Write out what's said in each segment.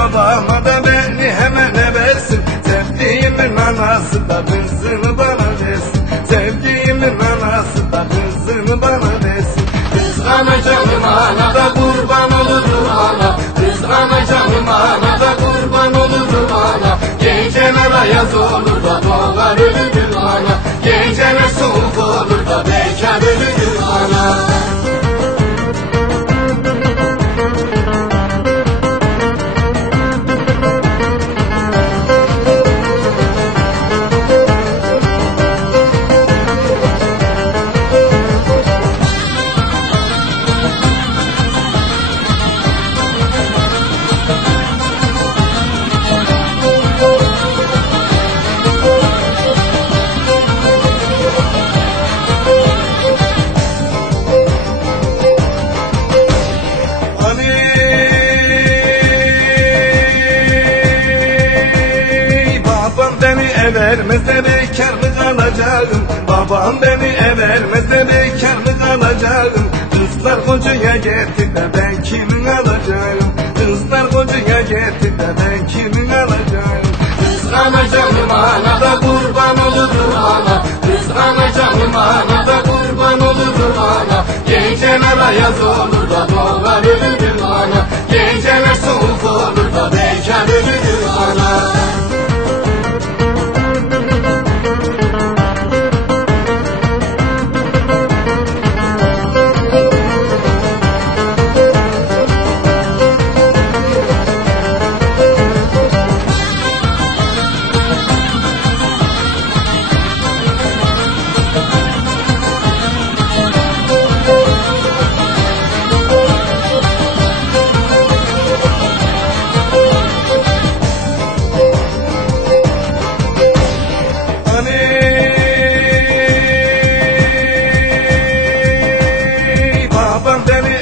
babama da beni hemen versin Sevdiğimin anası da kızını bana versin. Sevdiğimin anası da kızını bana versin. Kıskanacağım ana da kurban olurum ana. Kıskanacağım ana da kurban olurum ana. Geceler ayaz olur da dolar ölürüm ana. Geceler soğuk olur da bekar ölürüm beni evermezse bekarlık alacağım Babam beni evermezse bekarlık alacağım Kızlar kocaya getir de ben kimin alacağım Kızlar kocaya getir de ben kimin alacağım Kıskanacağım ana da kurban olurum ana. Kıskanacağım ana da kurban olurum ana. Geceler ayaz olur da doğar ölürüm ana. Geceler soğuk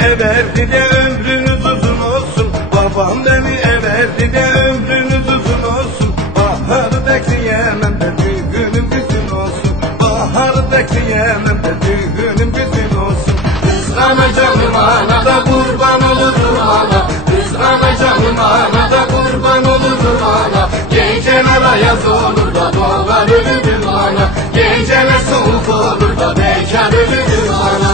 everdi de ömrünüz uzun olsun. Babam beni everdi de ömrünüz uzun olsun. Baharı bekleyemem de düğünüm bizim olsun. Baharı bekleyemem de düğünüm bizim olsun. Kıskanacağım ana da kurban olurum ana. Kıskanacağım ana da kurban olurum ana. Geceler ayaz olur da doğar ölürüm ana. Geceler soğuk olur da bekar ölürüm ana